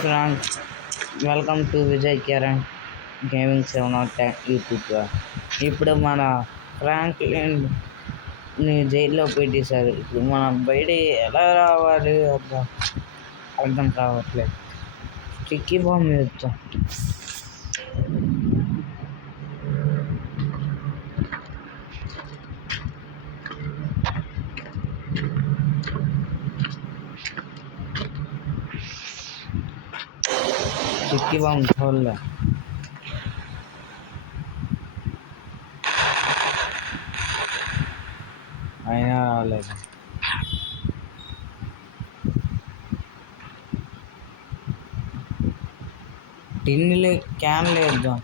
Friends, welcome to Vijay Kiran gaming 710 YouTube. ఇప్పుడు మన ఫ్రాంక్లిన్ని జైల్లో పెట్టేశారు. ఇప్పుడు మనం బయట ఎలా రావాలి అర్థం కావట్లేదు. స్టిక్కీ బాంబ్ వేద్దాం. స్టిక్కీ బాంబ్ చూడలే, అయినా రాలేదు. టిన్నులు క్యాన్లు వేద్దాం.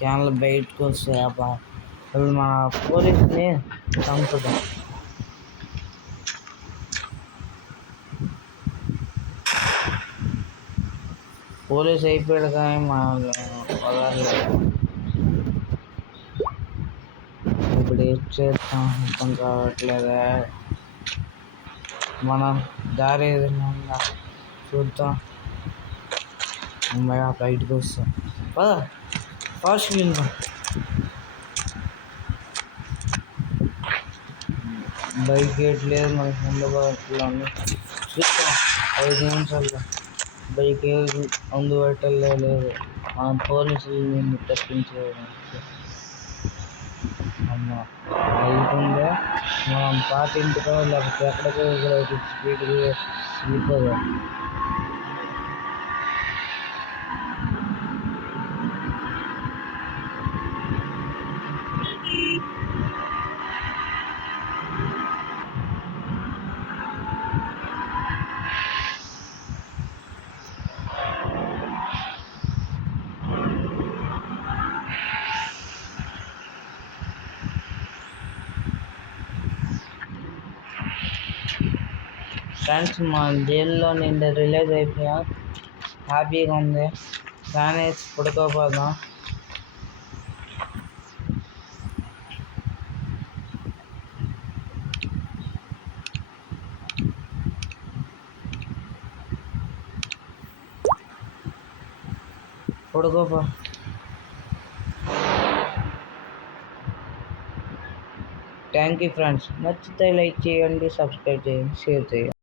క్యాన్లు బయటకు వస్తాయి. ఇప్పుడు మన పోలీస్ని చంపుదాం. పోలీస్ అయిపోయాడు కానీ మనల్ని వదలలేదు. ఇప్పుడు ఏం చేద్దాం అర్థం కావట్లేదా. మనం దారి ఏదైనా చూద్దాం. అమ్మాయి బయటకు వస్తాం. ఫాస్ట్ వెళ్దాం. బైక్ గేట్ లేదు మనకి. అందుబాటులో చూద్దాం. 5 నిమిషాల్లో బైక్ అందుబాటులో లేదు. మనం పోలీసులు నిన్ను తప్పించేయడానికి. అమ్మ అయిపోయిందే. మనం పాతింటికో లేకపోతే ఎక్కడికో స్పీడ్గా వెళ్ళిపోదాం. ఫ్రెండ్స్, మా జైల్లో నిండా రిలీజ్ అయిపోయా. హ్యాపీగా ఉంది. కానీ పడుకోపోదాం. పడుకోపో. Thank you friends. నచ్చితే లైక్ చేయండి, సబ్స్క్రైబ్ చేయండి, షేర్ చేయండి.